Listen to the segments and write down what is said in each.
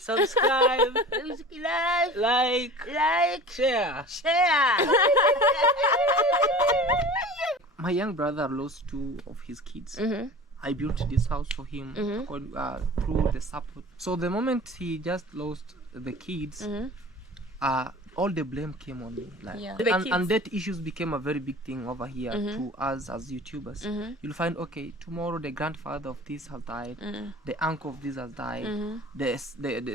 subscribe, like, share. My young brother lost 2 of his kids. I built this house for him through the support. So the moment he just lost the kids, all the blame came on me. And that issues became a very big thing over here to us as YouTubers. You'll find, okay, tomorrow the grandfather of this has died, the uncle of this has died, the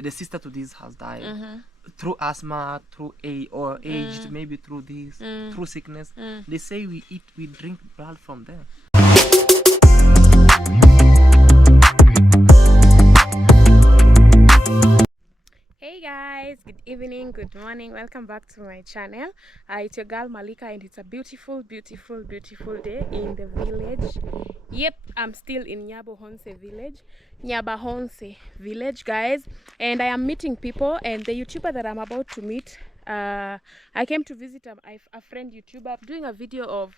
sister to this has died. Through asthma, through aged, maybe through this, through sickness. They say we drink blood from them. Hey guys, good evening, good morning, welcome back to my channel. It's your girl Malika, and it's a beautiful day in the village. Yep, I'm still in Nyabohonse village, guys, and I am meeting people. And the YouTuber that I'm about to meet, I came to visit a friend YouTuber. I'm doing a video of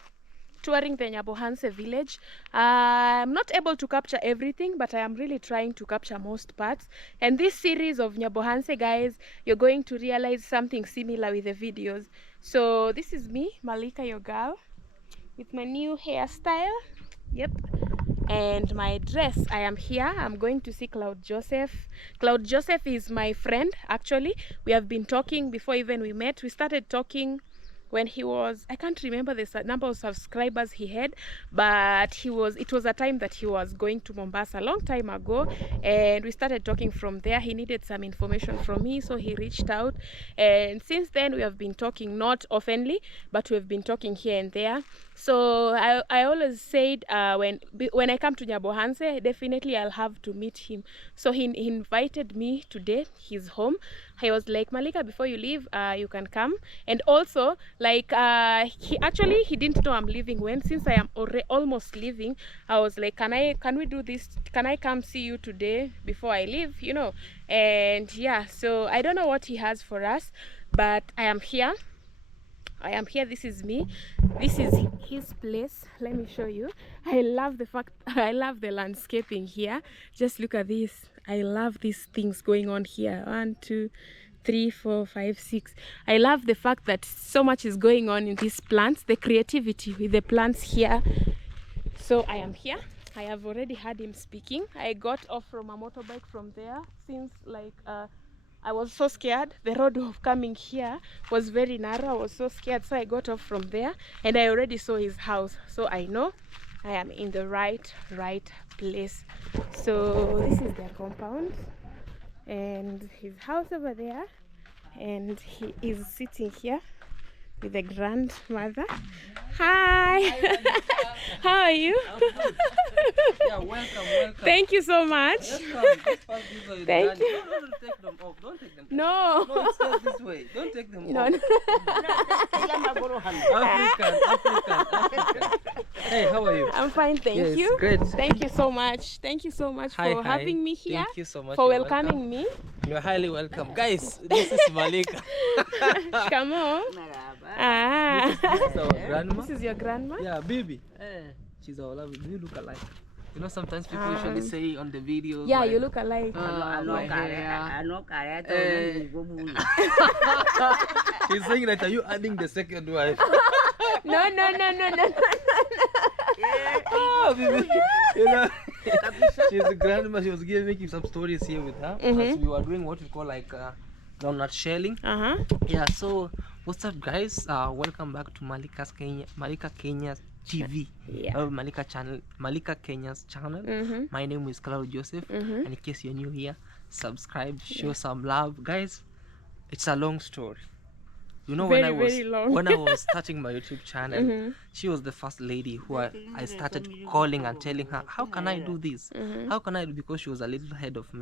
touring the Nyabohonse village. I'm not able to capture everything, but I am really trying to capture most parts. And this series of Nyabohonse, guys, you're going to realize something similar with the videos. So this is me, Malika, your girl, with my new hairstyle. Yep. And my dress. I am here. I'm going to see Cloud Joseph. Cloud Joseph is my friend, actually. We have been talking before even we met. We started talking when he was, I can't remember the number of subscribers he had, but it was a time that he was going to Mombasa a long time ago, and we started talking from there. He needed some information from me, so he reached out, and since then we have been talking, not oftenly, but we have been talking here and there. So I always said when I come to Nyabohonse, definitely I'll have to meet him. So he invited me today. He's home. He was like, Malika, before you leave, you can come. And also, like, he didn't know I'm leaving when. Since I am almost leaving, I was like, can we do this? Can I come see you today before I leave? You know. And yeah, so I don't know what he has for us, but I am here. This is me. This is his place. Let me show you. I love the landscaping here. Just look at this. I love these things going on here. 1, 2, 3, 4, 5, 6. I love the fact that so much is going on in these plants, the creativity with the plants here. So I am here. I have already heard him speaking. I got off from a motorbike from there, since like I was so scared. The road of coming here was very narrow. I was so scared, so I got off from there, and I already saw his house. So I know I am in the right place. So this is their compound, and his house over there, and he is sitting here with the grandmother. Hi. How are you? Yeah, welcome. Thank you so much. Thank you. No, take them off. Don't take them off. No. No, it's not this way. Don't take them off. African. Hey, how are you? I'm fine, thank you. Great. Thank you so much. Thank you so much for having me here. Thank you so much for welcoming me. You're highly welcome. Guys, this is Malika. Come on. This is our grandma. This is your grandma? Yeah, baby. She's our lovely. Do you look alike? You know, sometimes people usually say on the videos. Yeah, you look alike. She's saying that, are you adding the second wife? No. Oh, baby. You know, she's a grandma. She was making some stories here with her. As we were doing what we call like groundnut shelling. Yeah, so what's up, guys? Welcome back to Malika Kenya's TV. Yeah. Malika Kenya's channel. My name is Cloud Joseph. And in case you're new here, subscribe, show some love, guys. It's a long story. You know, when I was starting my YouTube channel, she was the first lady who I started calling and telling her, how can I do this? How can I do? Because she was a little ahead of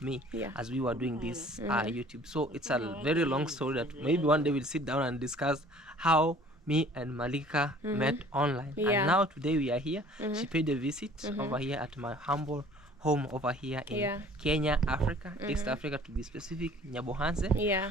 me as we were doing this YouTube. So it's a very long story that maybe one day we'll sit down and discuss how me and Malika met online. And now today we are here. She paid a visit over here at my humble home over here in Kenya, Africa, East Africa to be specific, Nyabohonse.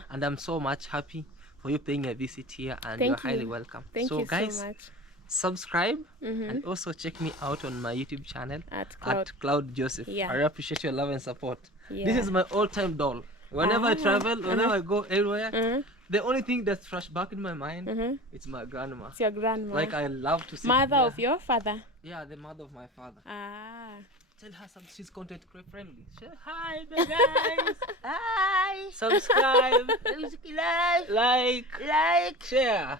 And I'm so much happy for you paying a visit here, and you're highly welcome. Thank you guys, so much. subscribe, and also check me out on my YouTube channel At Cloud Joseph. Yeah. I appreciate your love and support. Yeah. This is my all-time doll. Whenever I travel, whenever I go everywhere, the only thing that's flash back in my mind, it's my grandma. It's your grandma. Like I love to see. Mother of your father. Yeah, the mother of my father. Ah. Tell her she's content friendly. Say hi, the guys. Hi. Subscribe. Like. Share.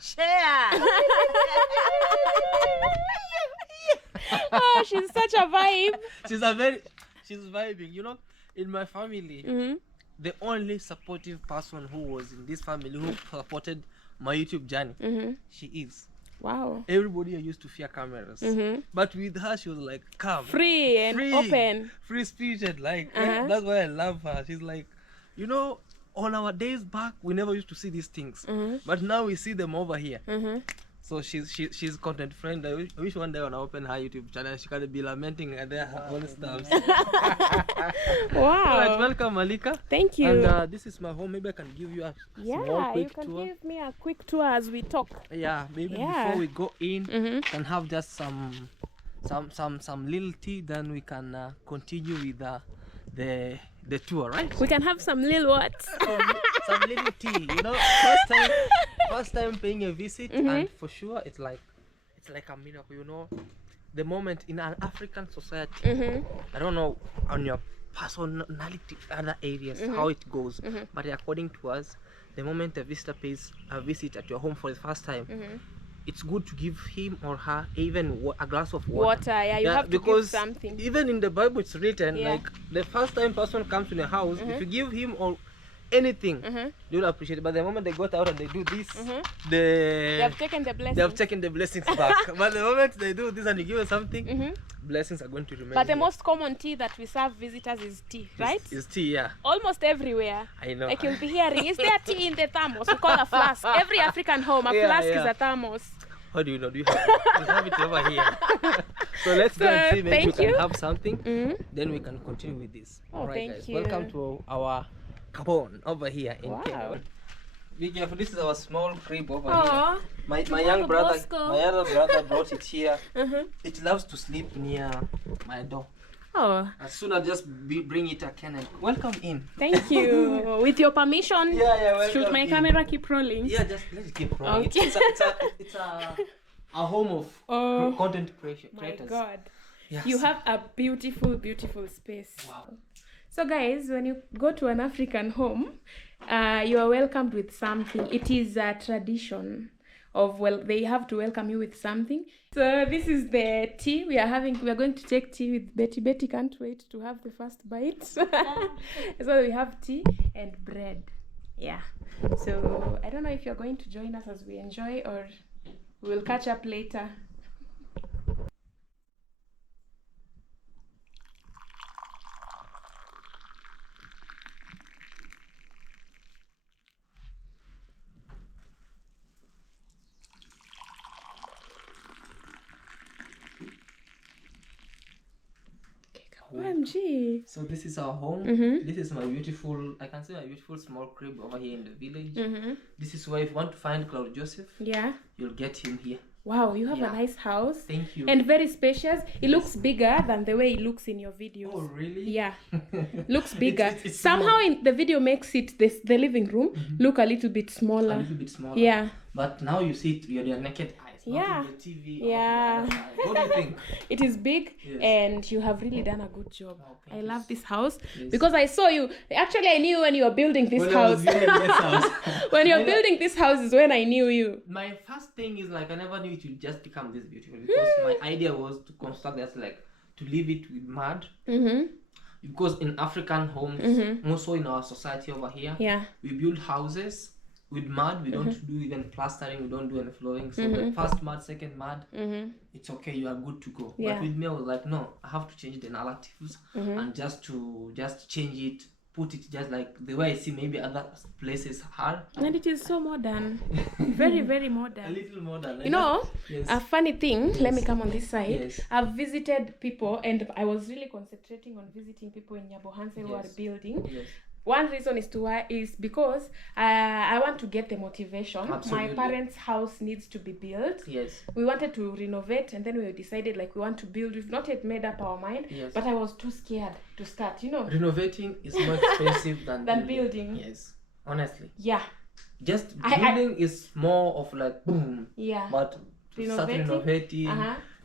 Oh, she's such a vibe. She's vibing. You know, in my family, the only supportive person who was in this family who supported my YouTube journey, she is. Wow. Everybody used to fear cameras, but with her, she was like calm, free and open, free-spirited. Like that's why I love her. She's like, you know, on our days back, we never used to see these things, but now we see them over here. So she's content friend. I wish one day when I open her YouTube channel, she can be lamenting at her own stuff. Wow. Alright, welcome Malika. Thank you. And this is my home. Maybe I can give you a small quick tour. You can give me a quick tour as we talk. Yeah, maybe before we go in, can have just some little tea. Then we can continue with the tour, right? We can have some little what? some little tea. You know, first time paying a visit, and for sure it's like a miracle. You know, the moment in an African society, I don't know on your personality, other areas how it goes, but according to us, the moment a visitor pays a visit at your home for the first time, it's good to give him or her even a glass of water. Yeah, you have to give something. Even in the Bible it's written, like the first time person comes to the house, if you give him or anything, they will appreciate it. But the moment they got out and they do this, they have taken the blessings. They have taken the blessings back. But the moment they do this and you give them something, blessings are going to remain. But the here. most common tea that we serve visitors is tea, right? Is tea, yeah. Almost everywhere. I know. Like you'll be hearing, is there tea in the thermos? We call a flask. Every African home, a flask is a thermos. How do you know? Do you have it? We have it over here. So let's go and see. Maybe we can have something. Then we can continue with this. Oh, alright, thank guys. you. Welcome to our cabin over here in Kenya. Be careful. This is our small crib over here. My younger brother brought it here. It loves to sleep near my door. Oh. As soon as just bring it again and welcome in. Thank you. With your permission, should my camera keep rolling? Yeah, just let it keep rolling. Okay. It's a home of content creators. My God. Yes. You have a beautiful, beautiful space. Wow. So guys, when you go to an African home, you are welcomed with something. It is a tradition of, well, they have to welcome you with something. So this is the tea we are having. We are going to take tea with Betty. Betty can't wait to have the first bite. So we have tea and bread. Yeah. So I don't know if you're going to join us as we enjoy, or we'll catch up later. OMG. So this is our home. This is my beautiful, I can say my beautiful small crib over here in the village. This is where if you want to find Cloud Joseph, you'll get him here. Wow, you have a nice house. Thank you. And very spacious. It looks bigger than the way it looks in your videos. Oh, really? Yeah. Looks bigger. It's somehow in the video makes it the living room look a little bit smaller. A little bit smaller. Yeah. But now you see it with your naked eyes. Not in the TV. Yeah. What do you think? It is big, and you have really done a good job. Oh, I love this house because I saw you. Actually, I knew when you were building this house. When you're building this house is when I knew you. My first thing is like I never knew it would just become this beautiful, because my idea was to construct this, like to leave it with mud. Because in African homes, more so in our society over here, we build houses with mud. We don't do even plastering, we don't do any flooring. So the first mud, second mud, it's okay, you are good to go. But with me I was like, no, I have to change the narratives and just change it, put it just like the way I see maybe other places are. And it is so modern. Very, very modern. A little modern. You know, a funny thing, let me come on this side. Yes. I've visited people, and I was really concentrating on visiting people in Nyabohanse who are building. one reason is because I want to get the motivation. Absolutely. My parents' house needs to be built. Yes. We wanted to renovate, and then we decided like we want to build. We've not yet made up our mind. Yes. But I was too scared to start. You know. Renovating is more expensive than building. Yes. Honestly. Yeah. Just building is more of like boom. Yeah. But start renovating.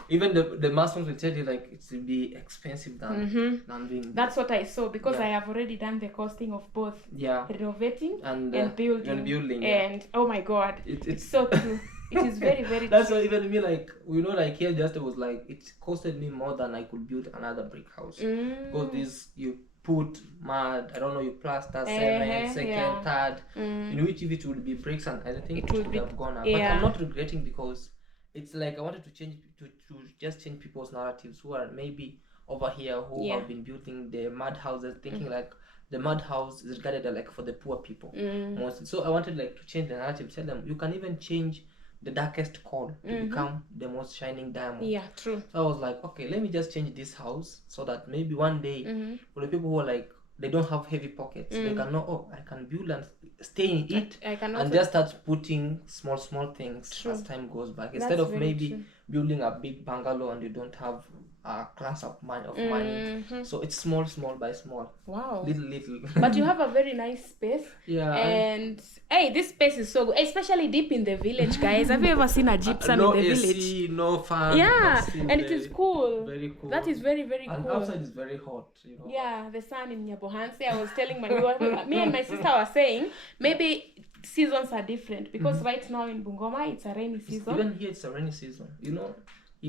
Even the masons will tell you like it will be expensive than being. That's what I saw, because I have already done the costing of both. Yeah. Renovating and building. And oh my God, it's so true. It is very, very That's true. why even me, like, you know, like here just it was like it costed me more than I could build another brick house. Because this you put mud, I don't know, you plaster, cement, second, third. In which if it would be bricks and anything, it would have gone up. But I'm not regretting, because it's like I wanted to change to just change people's narratives who are maybe over here who have been building the mud houses, thinking like the mud house is regarded like for the poor people mostly. So I wanted like to change the narrative, tell them you can even change the darkest coal to become the most shining diamond. Yeah, true. So I was like, okay, let me just change this house so that maybe one day for the people who are like they don't have heavy pockets, they can know, oh, I can build and stay in it, and just start putting small things as time goes by, instead of maybe building a big bungalow and you don't have a class of money. So it's small by small. Wow. Little. But you have a very nice space. Yeah. And hey, this space is so good, especially deep in the village, guys. Have you ever seen a gypsum no in the AC, village? No fan. Yeah, and it is cool. Very cool. That is very, very and cool. And outside is very hot, you know. Yeah, the sun in Nyabohanse. I was telling me and my sister were saying maybe seasons are different, because right now in Bungoma it's a rainy season. Even here it's a rainy season, you know.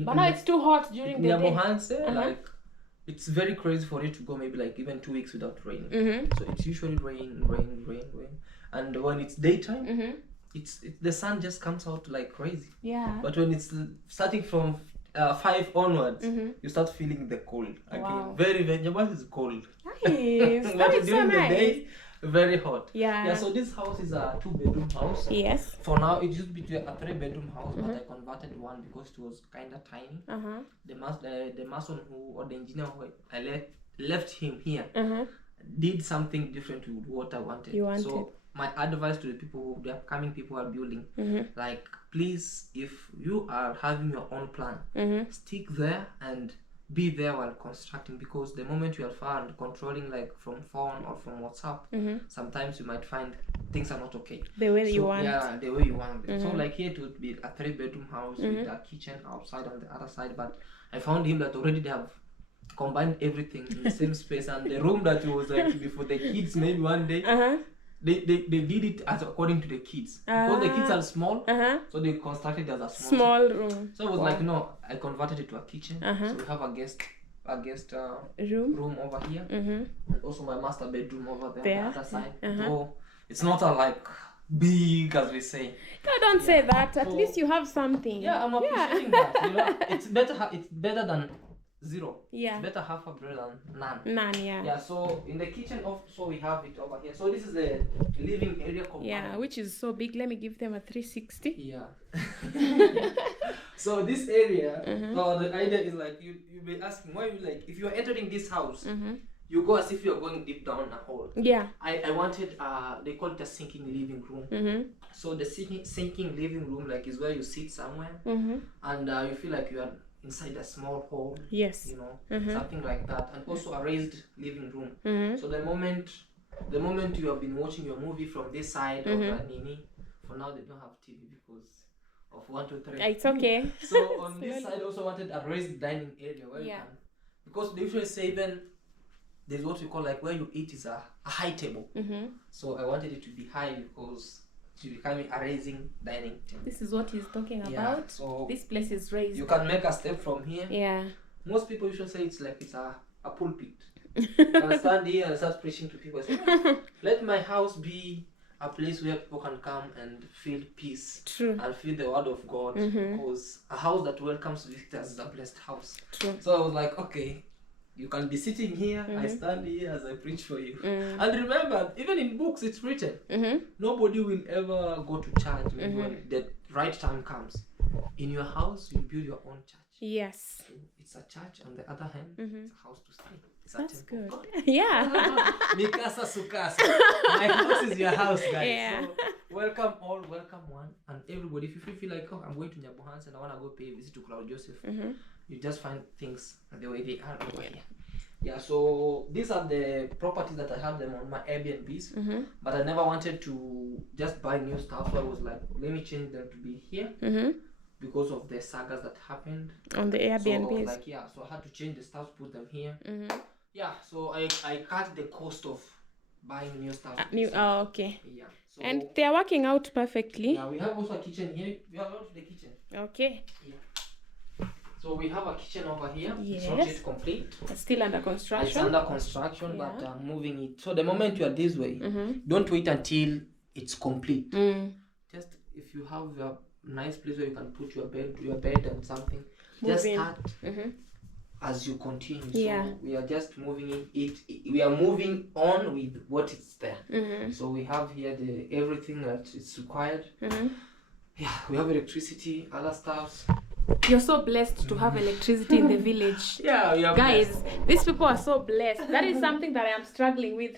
But now it's too hot during the day. Like it's very crazy for it to go maybe like even 2 weeks without raining. So it's usually rain. And when it's daytime, it's the sun just comes out like crazy. Yeah. But when it's starting from 5 onwards, you start feeling the cold again. Wow. Very, your body is cold. Nice. That is so nice. Day, very hot. Yeah. So this house is a 2-bedroom house. Yes. For now, it used to be a 3-bedroom house, but I converted one because it was kind of tiny. The mason or the engineer who I left him here did something different with what I wanted. So my advice to the upcoming people who are building, like, please, if you are having your own plan, stick there and be there while constructing, because the moment you are far and controlling like from phone or from WhatsApp, sometimes you might find things are not okay the way you want. Yeah, the way you want it. So like here it would be a 3-bedroom house with a kitchen outside on the other side, but I found him that already they have combined everything in the same space, and the room that was like to be for the kids maybe one day, they did it as according to the kids, because the kids are small, so they constructed as a small room. So it was like, no, I converted it to a kitchen. So we have a guest room over here, and also my master bedroom over there on the other side. So it's not a like big, as we say. No, don't say that. At least you have something. Yeah, I'm appreciating that. You know, it's better than zero. Yeah. It's better half a bread than none. None, yeah. Yeah, so in the kitchen so we have it over here. So this is the living area combined. Yeah, which is so big. Let me give them a 360. Yeah. So this area, the idea is like you'll be asking why you like, if you're entering this house, you go as if you're going deep down a hole. Yeah. I wanted they call it a sinking living room. So the sinking living room like is where you sit somewhere and you feel like you are inside a small hole. Yes. You know, something like that. And also a raised living room. So the moment you have been watching your movie from this side of Nini, for now they don't have TV because of 1, 2, 3. It's okay. So on this side also wanted a raised dining area where you can, because they usually say even there's what we call like where you eat is a high table. So I wanted it to be high because to become a raising dining table. This is what he's talking about. So this place is raised. You can make a step from here. Yeah. Most people usually say it's like it's a pulpit. You can stand here and start preaching to people. Say, let my house be a place where people can come and feel peace. True. And feel the word of God. Because a house that welcomes visitors is a blessed house. True. So I was like, okay, you can be sitting here, I stand here as I preach for you. And remember, even in books it's written, nobody will ever go to church when the right time comes. In your house, you build your own church. Yes. It's a church. On the other hand, it's a house to stay. It's a That's temple good. of God. Yeah. Mikasa Sukasa. My house is your house, guys. Yeah. So welcome all, welcome one and everybody. If you feel like, oh, I'm going to Neighbours and I want to go pay a visit to Cloud Joseph, you just find things the way they are over here. Yeah, so these are the properties that I have them on my Airbnbs, but I never wanted to just buy new stuff, so I was like, let me change them to be here because of the sagas that happened on the Airbnbs. So I was like, yeah, so I had to change the stuff, put them here. Yeah, so I cut the cost of buying new stuff. Oh, okay. Yeah. So, and they are working out perfectly. Yeah, we have also a kitchen here. We have out the kitchen. Okay. Yeah. So we have a kitchen over here. Yes. It's not yet complete. It's still under construction. It's under construction, but I'm moving it. So the moment you are this way, don't wait until it's complete. Just if you have a nice place where you can put your bed and something, just start as you continue. Yeah. So we are just moving it. We are moving on with what is there. So we have here everything that is required. Yeah, we have electricity, other stuffs. You're so blessed to have electricity in the village. Yeah, we are guys, blessed. These people are so blessed. That is something that I am struggling with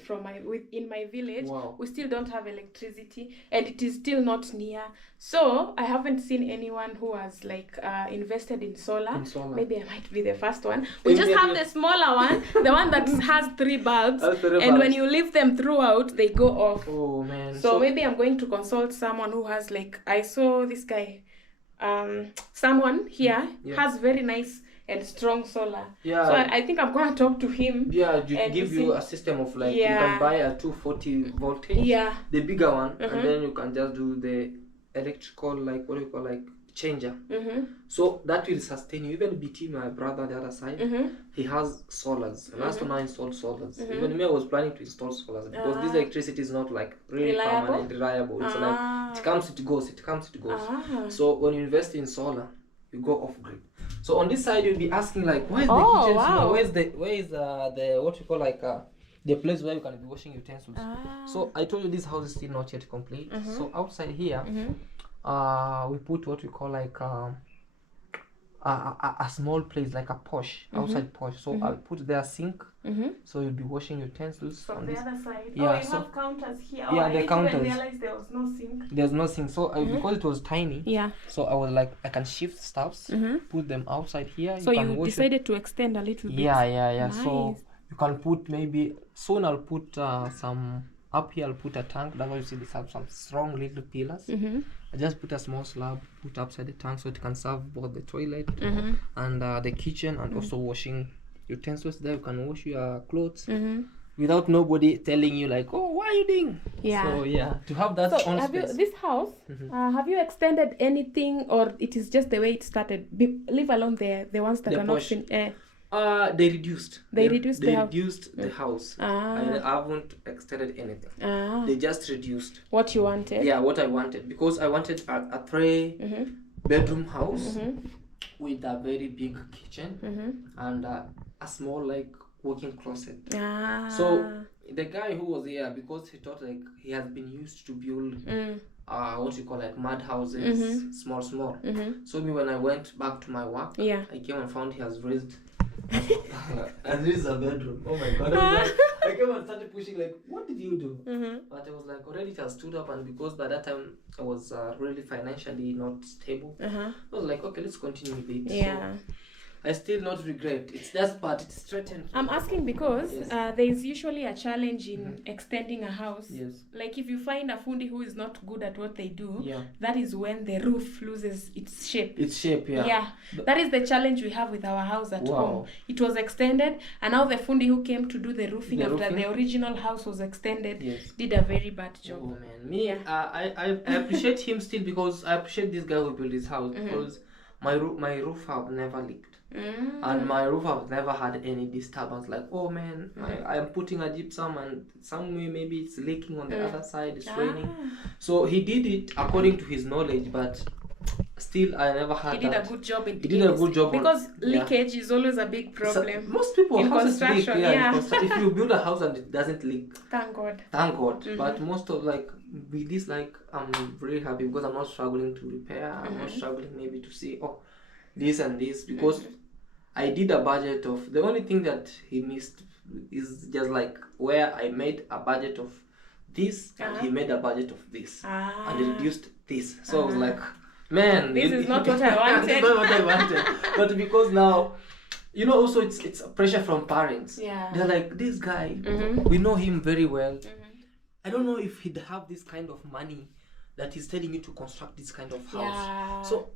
in my village. Wow. We still don't have electricity, and it is still not near. So I haven't seen anyone who has like invested in solar. Maybe I might be the first one. We just have the smaller one, the one that has 3 bulbs, and when you leave them throughout, they go off. Oh man. So maybe I'm going to consult someone who has like, I saw this guy. Someone here has very nice and strong solar. Yeah. So I think I'm gonna talk to him. Yeah, give you a system of like you can buy a 240 voltage. Yeah. The bigger one, and then you can just do the electrical like what do you call like changer. So that will sustain you. Even BT, my brother, the other side, he has solars. And last one I installed solars. Even me, I was planning to install solars because this electricity is not like really permanent, reliable. It's like it comes, it goes, it comes, it goes. So when you invest in solar, you go off grid. So on this side, you'll be asking like, where's the kitchen? Wow. Where is the what you call like the place where you can be washing utensils? So I told you this house is still not yet complete. So outside here. We put what we call like a small place, like a posh, outside posh. So I'll put there a sink, so you'll be washing utensils from the other side. Yeah, you have counters here. Yeah, the counters. I realized there was no sink. There's no sink. So because it was tiny, so I was like, I can shift stuffs, put them outside here. So you decided to extend a little bit. Yeah. Nice. So you can put maybe, soon I'll put some, up here I'll put a tank. That's why you see this have some strong little pillars. I just put a small slab, put upside the tank so it can serve both the toilet and the kitchen, and also washing utensils. There you can wash your clothes without nobody telling you like, oh, what are you doing? Yeah. So yeah, to have that on space. This house, have you extended anything, or it is just the way it started? Leave alone the ones that are not finished. They reduced. They reduced the house. I haven't extended anything. They just reduced. What you wanted? Yeah, what I wanted, because I wanted a 3-bedroom house with a very big kitchen and a small like walk-in closet. So the guy who was here, because he thought like he has been used to build what you call like mud houses, small. So me, when I went back to my work, I came and found he has raised. And this is a bedroom. Oh my god. I came and started pushing like, what did you do? But I was like, already it has stood up, and because by that time I was really financially not stable, I was like, okay, let's continue with it. Yeah. So, I still not regret. It's just part. It's threatened. I'm asking because there is usually a challenge in extending a house. Yes. Like if you find a fundi who is not good at what they do, that is when the roof loses its shape. Yeah. That is the challenge we have with our house at home. It was extended, and now the fundi who came to do the roofing after the original house was extended did a very bad job. Oh man, I appreciate him still, because I appreciate this guy who built his house, because my roof have never leaked. And my roof have never had any disturbance like, oh man, I am putting a gypsum and somewhere maybe it's leaking on the other side, it's raining. So he did it according to his knowledge, but still I never had He did a good job because leakage is always a big problem. So most people in construction leak, if you build a house and it doesn't leak, thank God. But most of like with this, like I'm very happy because I'm not struggling to repair. I'm not struggling maybe to see, oh, this and this, because I did a budget of, the only thing that he missed is just like where I made a budget of this and he made a budget of this and he reduced this. So I was like, man, this is not what I wanted. This is not what I wanted. But because now, you know, also it's pressure from parents. Yeah. They're like, this guy, we know him very well. I don't know if he'd have this kind of money that he's telling you to construct this kind of house. Yeah. So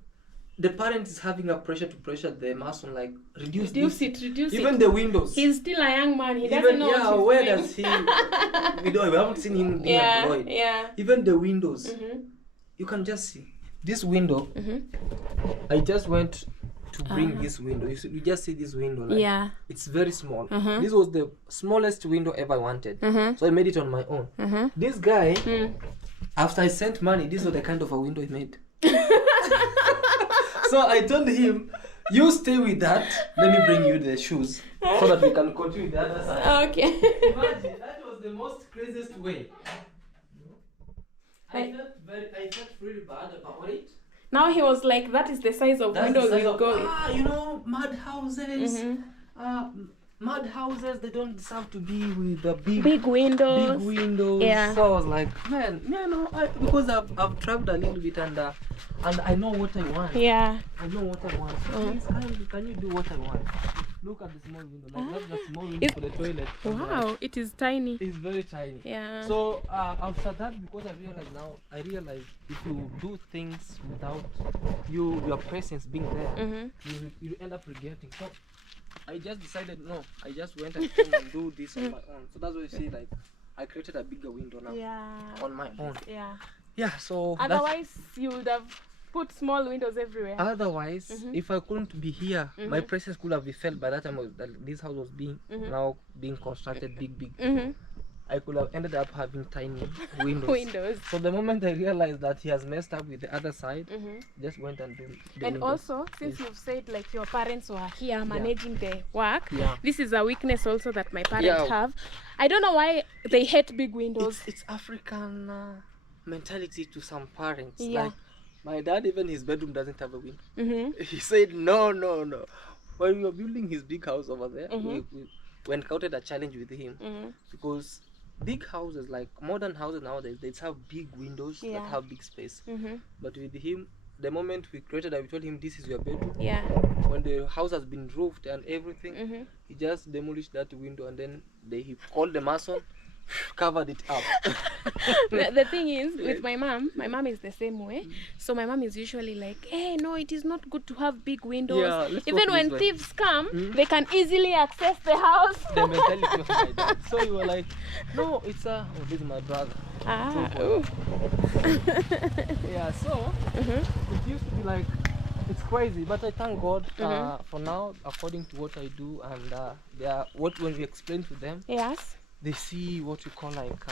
the parent is having a pressure to pressure the mason, like reduce it. Even the windows. He's still a young man. He doesn't know what he's where doing. does he? We haven't seen him being employed. Yeah. Even the windows, you can just see this window. I just went to bring this window. You just see this window. Like, it's very small. This was the smallest window ever I wanted, so I made it on my own. This guy, after I sent money, this was the kind of a window he made. So I told him, you stay with that, let me bring you the shoes so that we can continue the other side. Okay. Imagine, that was the most craziest way. I felt really bad about it. Now he was like, that is the size of windows we'll go with. You know, mud houses. Mud houses, they don't deserve to be with the big windows. Big windows. Yeah. So I was like, man, because I've traveled a little bit and I know what I want. Yeah. I know what I want. So please, can you do what I want? Look at the small window. Like that's the small window for the toilet. Wow, it is tiny. It's very tiny. Yeah. So after that, because I realized if you do things without your presence being there, you end up regretting. So I just decided, no, I just went and came and do this on my own. So that's why you see, like, I created a bigger window now on my own. Yeah. Yeah, so otherwise you would have put small windows everywhere. Otherwise, if I couldn't be here, my presence could have been felt by that time that this house was now being constructed big. I could have ended up having tiny windows. So the moment I realized that he has messed up with the other side, just went and do the and windows. Also, since you've said like your parents were here managing the work, this is a weakness also that my parents have. I don't know why they hate big windows. It's African mentality to some parents. Like my dad, even his bedroom doesn't have a window. He said no. When we were building his big house over there, we encountered a challenge with him because big houses, like modern houses nowadays, they have big windows that have big space. But with him, the moment we created that, we told him this is your bedroom. When the house has been roofed and everything, he just demolished that window and then he called the mason, covered it up. The thing is, with my mom is the same way. So my mom is usually like, hey, no, it is not good to have big windows. Even when thieves come, they can easily access the house. The mentality of my dad. So you were like, no, it's this is my brother. Yeah, so it used to be like, it's crazy, but I thank God for now, according to what I do, and when we explain to them, they see what we call like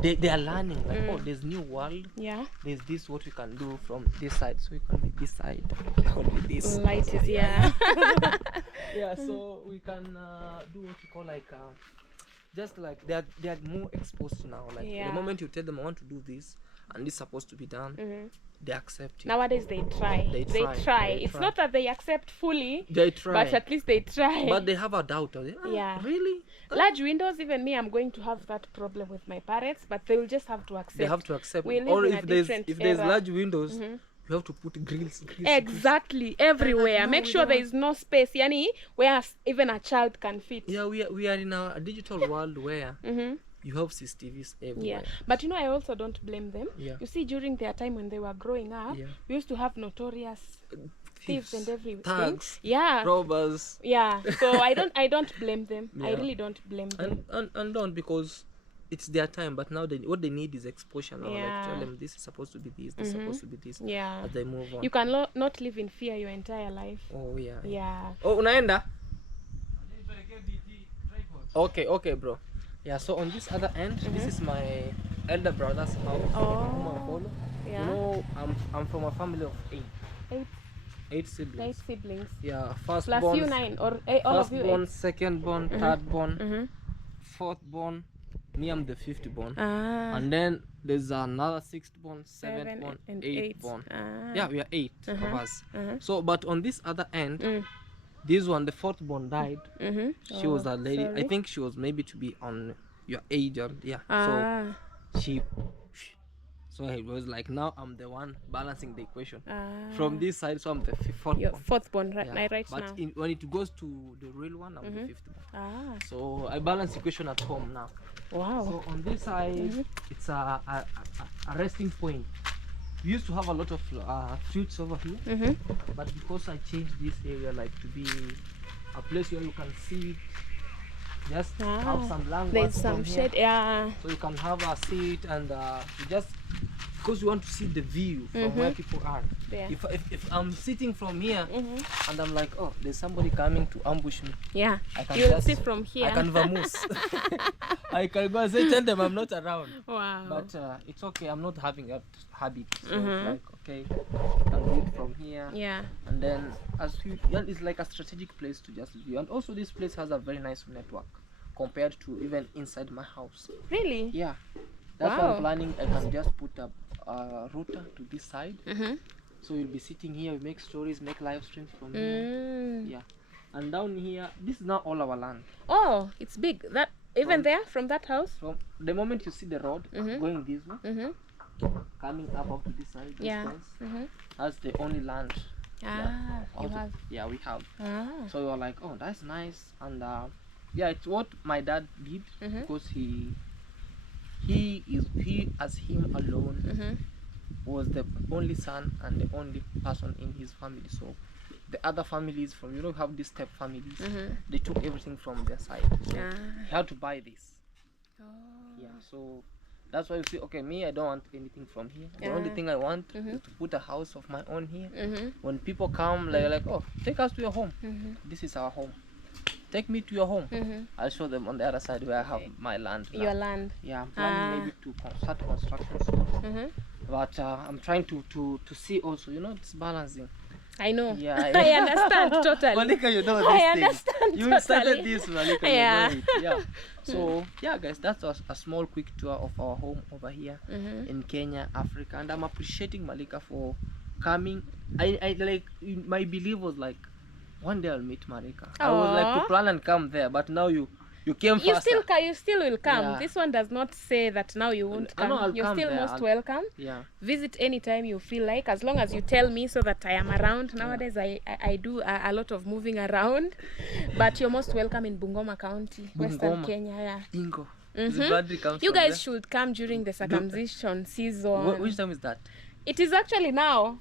they are learning like, oh, there's new world. There's this what we can do from this side, so we can be this side, or be this light is so we can do what we call like just like they are more exposed now. Like the moment you tell them I want to do this and this is supposed to be done, they accept it. Nowadays they try. It's not that they accept fully. They try. But at least they try. But they have a doubt. Really? Large windows, even me, I'm going to have that problem with my parents, but they will just have to accept. They have to accept. We live or in if there's large windows, you have to put grills. Exactly, everywhere. Make sure there is no space, yani, where even a child can fit. Yeah, we are in a digital world where you have CCTVs everywhere. But you know, I also don't blame them. You see, during their time when they were growing up, we used to have notorious thieves and everything. Thugs, yeah, robbers. Yeah, so I don't blame them. I really don't blame them. And don't, because it's their time, but now what they need is exposure now. Like tell them this is supposed to be this, this is supposed to be this. Yeah. As they move on. You can not live in fear your entire life. Oh yeah. Yeah. Oh, unaenda? Okay, bro. Yeah, so on this other end, this is my elder brother's house. Oh. Yeah. You know, I'm from a family of 8. 8 siblings. 8 siblings. Yeah, first plus born, you 9 or all of you 8. First born, second born, third born, fourth born, Me, I'm the fifth born. And then there's another sixth born, seventh born, and eighth born. Yeah, we are 8 of us. So, but on this other end, this one, the fourth born died. She was a lady. Sorry. I think she was maybe to be on your age, or yeah. So she. So it was like, now I'm the one balancing the equation from this side. So I'm the fourth born right now. But when it goes to the real one, I'm the fifth born. So I balance equation at home now. Wow. So on this side, it's a resting point. We used to have a lot of fruits over here, but because I changed this area like to be a place where you can sit, just have some land. There's some shade, so you can have a seat, and you just, because you want to see the view from where people are. If I'm sitting from here and I'm like, oh, there's somebody coming to ambush me, I can you'll see from here. I can vamoose. I can go and say, tell them I'm not around. Wow. But it's okay, I'm not having that habit. So it's like, okay, I can do it from here. And then it's like a strategic place to just view. And also this place has a very nice network compared to even inside my house. Really? Yeah. That's why I'm planning. I can just put a router to this side. So you'll be sitting here, we make stories, make live streams from here. Yeah. And down here, this is not all our land. Oh, it's big. That even there from that house? From the moment you see the road going this way, coming up to this side, this fence, that's the only land. You have. Yeah, we have. So you're like, oh, that's nice. And yeah, it's what my dad did, because he as him alone was the only son and the only person in his family. So the other families, from, you know, have these step families, they took everything from their side. So he had to buy this. Yeah, so that's why you see, okay, me, I don't want anything from here. The only thing I want is to put a house of my own here. When people come, like, oh, take us to your home. This is our home. Take me to your home. I'll show them on the other side where I have my land now. Your land. Yeah, I'm planning maybe to start construction soon. But I'm trying to see also, you know, it's balancing. I know. Yeah, I understand totally. Malika, you know this I thing. understand You started this, Malika. You know it. Yeah. So yeah, guys, that's a small quick tour of our home over here in Kenya, Africa, and I'm appreciating Malika for coming. I like, my belief was like, one day I'll meet Malika. I was like to plan and come there, but now you came faster. You still will come. This one does not say that now you won't come. You're still most welcome. Yeah. Visit anytime you feel like, as long as you tell me so that I am around. Nowadays I do a lot of moving around, but you're most welcome in Bungoma County, Western Kenya. Ingo. You guys should come during the circumcision season. Which time is that? It is actually now.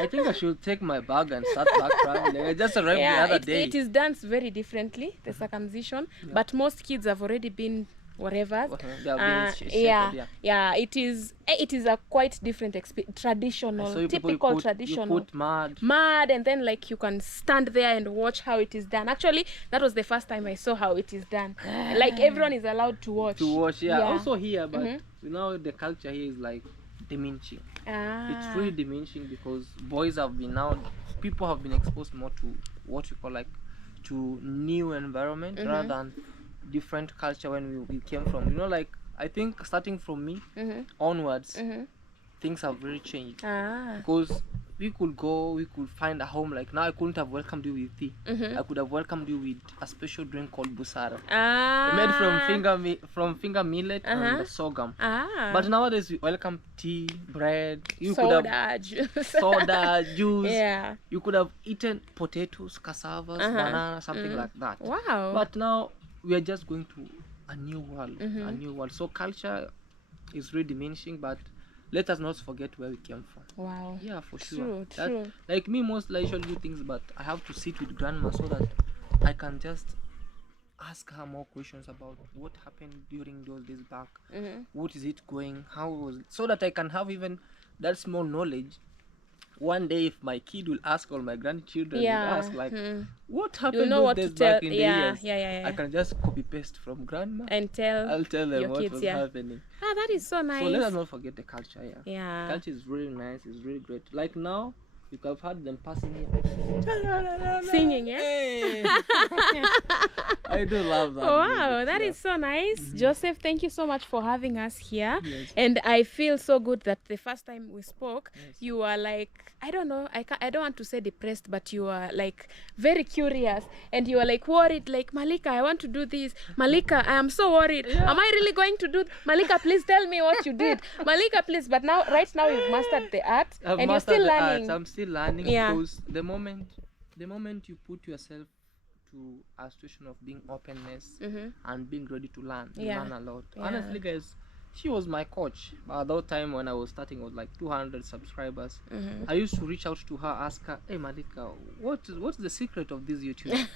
I think I should take my bag and start back traveling. I just arrived the other day. It is done very differently, the circumcision, but most kids have already been whatever. It is a quite different traditional, typical traditional. You put mud, and then like you can stand there and watch how it is done. Actually, that was the first time I saw how it is done. Like everyone is allowed to watch. Also here, but you know, the culture here is like diminishing. It's really diminishing because people have been exposed more to what you call like to new environment rather than different culture when we came from. You know, like I think starting from me onwards, things have really changed. Because we could find a home. Like now I couldn't have welcomed you with tea. I could have welcomed you with a special drink called busara, made from finger millet and sorghum. But nowadays we welcome tea, bread, soda, juice. You could have eaten potatoes, cassavas, banana, something like that. Wow. But now we are just going to a new world. So culture is really diminishing, but let us not forget where we came from. Wow. Yeah, for sure. True. Like me, mostly I usually do things, but I have to sit with grandma so that I can just ask her more questions about what happened during those days back. What is it going? How was it? So that I can have even that small knowledge. One day, if my kid will ask, or my grandchildren will ask, like, what happened those days back in the years? I can just copy paste from grandma and I'll tell them what was happening. That is so nice. So let us not forget the culture. Culture is really nice. It's really great. Like now, you could have had them passing here, singing. Hey. I do love that. Wow, that is so nice. Joseph, thank you so much for having us here. And I feel so good that the first time we spoke, you were like, I don't know, I don't want to say depressed, but you were like very curious, and you were like worried, like, Malika, I want to do this. Malika, I am so worried. Am I really going to do Malika, please tell me what you did. Malika, please. But now, right now, you've mastered the art, and you're still learning. I'm still learning, because the moment you put yourself to a situation of being openness and being ready to learn, you learn a lot. Honestly, guys, she was my coach. At that time when I was starting, it was like 200 subscribers. I used to reach out to her, ask her, hey Malika, what's the secret of this YouTube?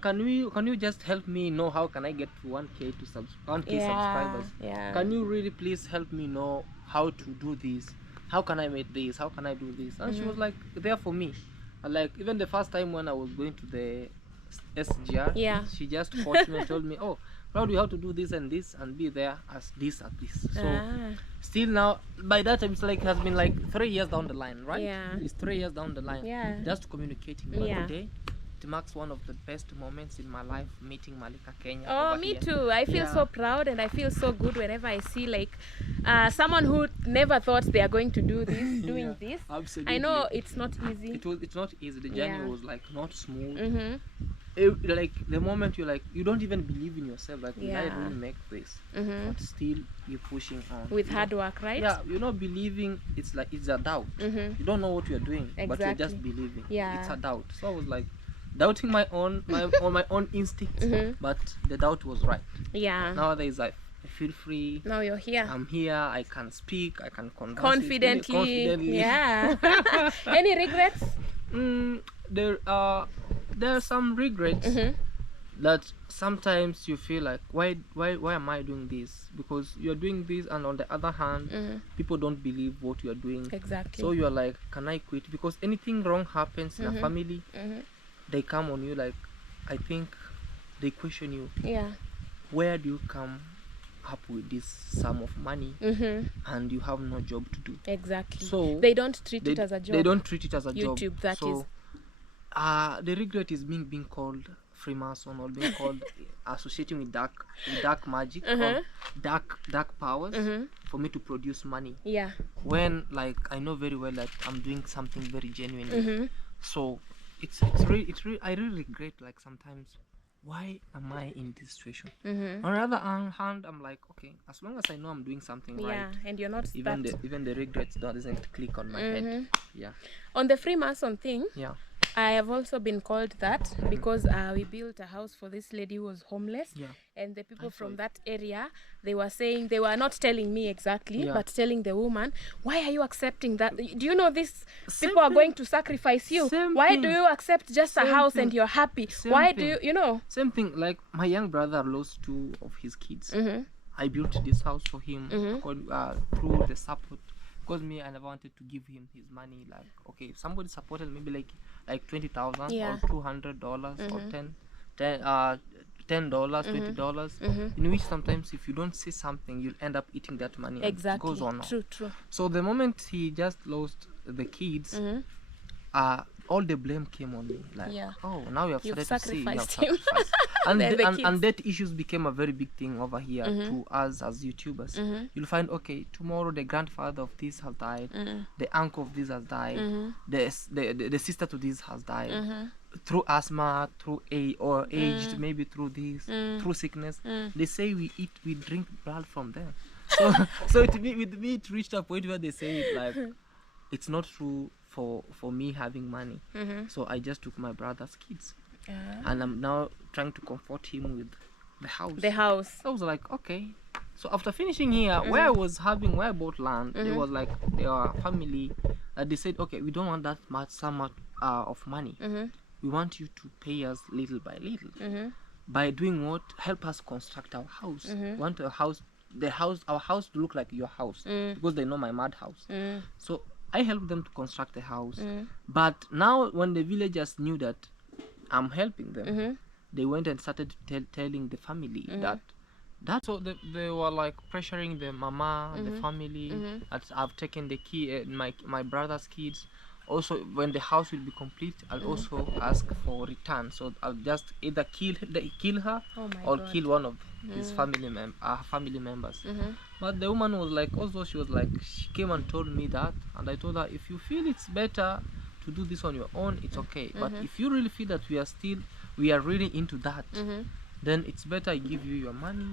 Can you just help me know how can I get to 1K subscribers? Can you really please help me know how to do this? How can I make this? How can I do this? And she was like there for me. Like even the first time when I was going to the SGR, she just coached me and told me, oh, Proud, you have to do this and be there as this at this. So still now, by that time, it's like has been like 3 years down the line, right? It's 3 years down the line. Just communicating. But today, it marks one of the best moments in my life, meeting Malika Kenya. Oh, me too. I feel so proud, and I feel so good whenever I see like someone who never thought they are going to do this, doing this. Absolutely. I know it's not easy. It's not easy. The journey was like not smooth. Like the moment you don't even believe in yourself, like will I really make this? But still you're pushing on with hard work, right? You're not believing. It's like it's a doubt. You don't know what you're doing, but you're just believing. It's a doubt. So I was like doubting my own instinct, but the doubt was right. Nowadays I feel free. Now you're here. I'm here. I can speak. I can converse confidently. Any regrets? There are some regrets that sometimes you feel like why am I doing this? Because you're doing this, and on the other hand, people don't believe what you're doing. Exactly. So you're like, can I quit? Because anything wrong happens in a family, they come on you, like, I think they question you. Where do you come up with this sum of money and you have no job to do? Exactly. So they don't treat it as a job. They don't treat it as a job. YouTube, that is. The regret is being called Freemason, or being called associating with dark magic, or dark powers, for me to produce money. When like I know very well that I'm doing something very genuine. So it's really I really regret, like sometimes, why am I in this situation? On the other hand, I'm like, okay, as long as I know I'm doing something right, and you're not even the regrets doesn't click on my head. On the Freemason thing, I have also been called that because we built a house for this lady who was homeless, and the people from that area, they were saying, they were not telling me exactly, but telling the woman, why are you accepting that? Do you know these people are going to sacrifice you? Why do you accept just a house and you're happy? Why do you know? Same thing, like my young brother lost 2 of his kids. I built this house for him through the support. Because me, I never wanted to give him his money. Like, okay, if somebody supported maybe like 20,000 or $200 or $10, $20, in which sometimes if you don't say something, you'll end up eating that money. Exactly. And it goes on. True. So the moment he just lost the kids, all the blame came on me. Like, oh, now you have started to see you have sacrificed. And that issues became a very big thing over here to us as YouTubers. You'll find, okay, tomorrow the grandfather of this has died, the uncle of this has died, the sister to this has died, through asthma, through aged, maybe through this, through sickness. They say we drink blood from them. So with me, it reached a point where they say it like, it's not true for me having money. So I just took my brother's kids, and I'm now trying to comfort him with the house. I was like, okay. So after finishing here, where I bought land, there was like their family. They said, okay, we don't want that much sum of money. We want you to pay us little by little. By doing what? Help us construct our house. We want our house to look like your house, because they know my mad house. So I helped them to construct the house. But now when the villagers knew that I'm helping them, they went and started telling the family that so they were like pressuring the mama, the family, that I've taken the key, my brother's kids. Also, when the house will be complete, I'll also ask for return. So I'll just either kill her or God. kill one of his family members. But the woman was like, also she was like, she came and told me that, and I told her, if you feel it's better to do this on your own, it's okay. But if you really feel that we are really into that, then it's better I give you your money,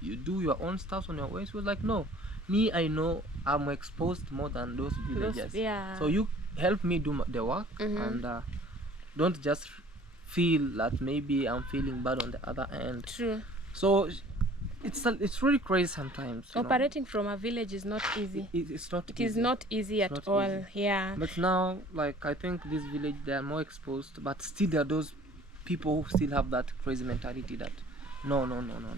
you do your own stuff on your own. She was like, no, me, I know I'm exposed more than those villagers. So you help me do the work, and don't just feel that maybe I'm feeling bad on the other end. True. So it's really crazy sometimes. Operating from a village is not easy. It's not. It is not easy at all. Easy. Yeah. But now, like, I think this village, they are more exposed, but still there are those people who still have that crazy mentality that no.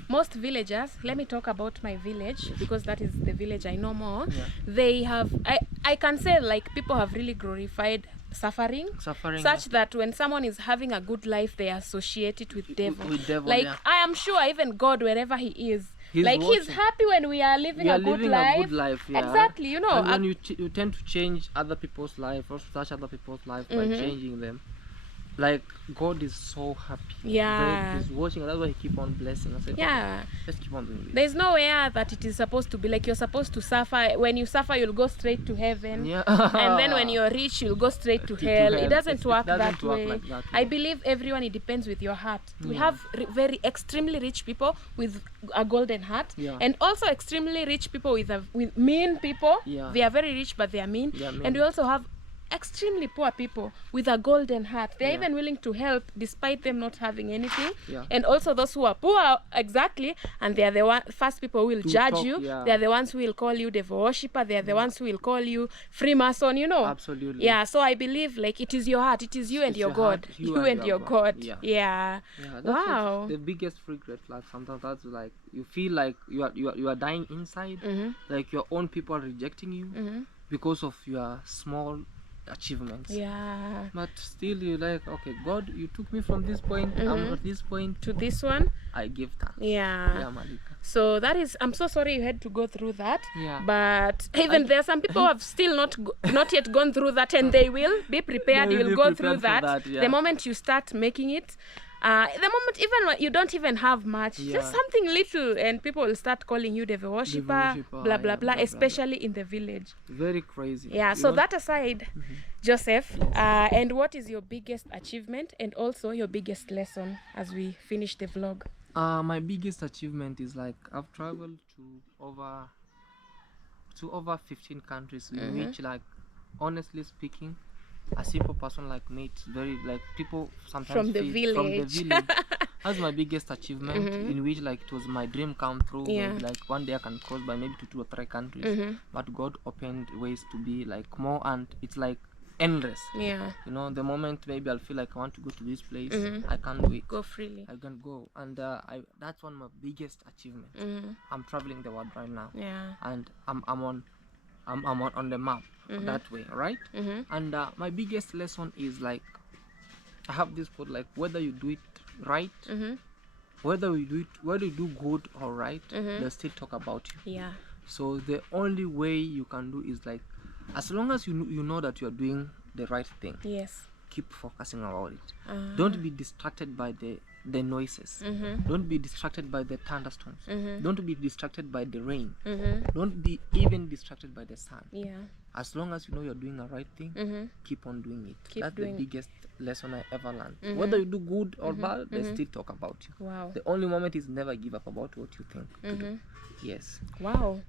Most villagers, let me talk about my village, because that is the village I know more. They have, I can say, like, people have really glorified suffering such that when someone is having a good life, they associate it with devil. Like, I am sure even God, wherever he is, he's happy when we are living a good life. Exactly, you know. And when you tend to change other people's life, or touch other people's life by changing them, like, God is so happy. He's watching, and that's why he keep on blessing. I said, okay, let's keep on doing this. There's nowhere that it is supposed to be like you're supposed to suffer. When you suffer, you'll go straight to heaven. And then when you're rich, you'll go straight to hell. It doesn't work that way. I believe everyone, it depends with your heart. We have very extremely rich people with a golden heart, and also extremely rich people with mean people. They are very rich, but they are mean. And we also have extremely poor people with a golden heart. They're even willing to help despite them not having anything. And also those who are poor, exactly, and they are the first people who will judge you. They are the ones who will call you devil worshipper. They are the ones who will call you Freemason, you know. Absolutely. Yeah, so I believe, like, it is your heart, it is you and your God. You and your God. That's wow. The biggest regret, like, sometimes that's like you feel like you are dying inside, like your own people are rejecting you because of your small achievements. But still you like, okay, God, you took me from this point, I'm at this point to this one, I give thanks. Malika. So that is, I'm so sorry you had to go through that. But even there are some people who have still not yet gone through that, and they will be prepared. You will go through that. The moment you start making it, the moment even you don't even have much, just something little, and people will start calling you devil worshipper, blah blah blah, especially in the village. Very crazy. So that aside, Joseph, and what is your biggest achievement and also your biggest lesson as we finish the vlog? My biggest achievement is, like, I've traveled to over 15 countries, in which, like, honestly speaking, a simple person like me, it's very, like, people sometimes from the village. That's my biggest achievement, in which, like, it was my dream come true. Maybe, like, one day I can cross by maybe to 2 or 3 countries, but God opened ways to be, like, more, and it's like endless. You know, the moment maybe I'll feel like I want to go to this place, I can do it. Go freely. I can go, and that's one of my biggest achievements. I'm traveling the world right now, and I'm on the map that way, right? And my biggest lesson is, like, I have this quote, like, whether you do it right, whether you do good or right, they'll still talk about you. So the only way you can do is, like, as long as you know that you're doing the right thing, keep focusing about it. Don't be distracted by the noises. Don't be distracted by the thunderstorms. Don't be distracted by the rain. Don't be even distracted by the sun. As long as you know you're doing the right thing, keep on doing it. That's the biggest lesson I ever learned. Whether you do good or bad, they still talk about you. The only moment is never give up about what you think to do. Wow,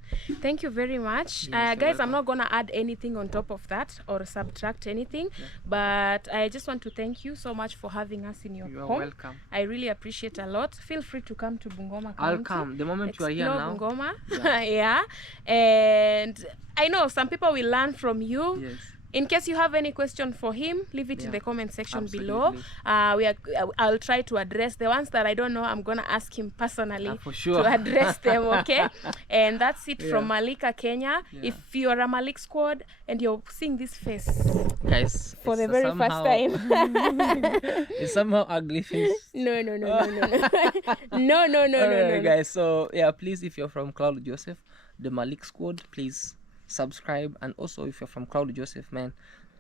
thank you very much. Guys, I'm not gonna add anything on top of that or subtract anything, but I just want to thank you so much for having us in your home. You're welcome. I really appreciate a lot. Feel free to come to Bungoma County. I'll come the moment you are here now. Bungoma. And I know some people will learn from you. In case you have any question for him, leave it in the comment section below. I'll try to address the ones that I don't know. I'm gonna ask him personally for sure to address them. Okay. And that's it from Malika Kenya. If you are a Maliksquad and you're seeing this face, guys, for the very first time, it's somehow ugly face. No, guys. So please, if you're from Cloud Joseph, the Maliksquad, please subscribe. And also, if you're from Cloud Joseph, man,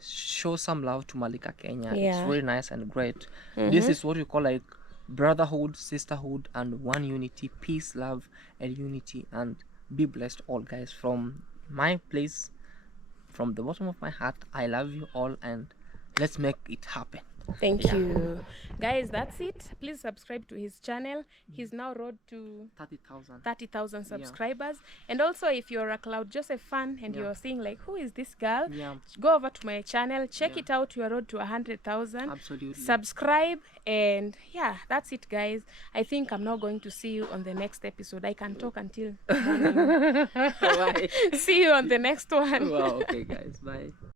show some love to Malika Kenya. Yeah. It's very nice and great. This is what we call like brotherhood, sisterhood, and one unity, peace, love, and unity. And be blessed all, guys. From my place, from the bottom of my heart, I love you all, and let's make it happen. Thank you. Guys, that's it. Please subscribe to his channel. He's now road to 30,000 subscribers. And also, if you're a Cloud Joseph fan and you're seeing like, who is this girl? Go over to my channel, check it out. You're road to 100,000. Absolutely. Subscribe, and yeah, that's it, guys. I think I'm now going to see you on the next episode. I can talk until morning. See you on the next one. Wow, okay, guys. Bye.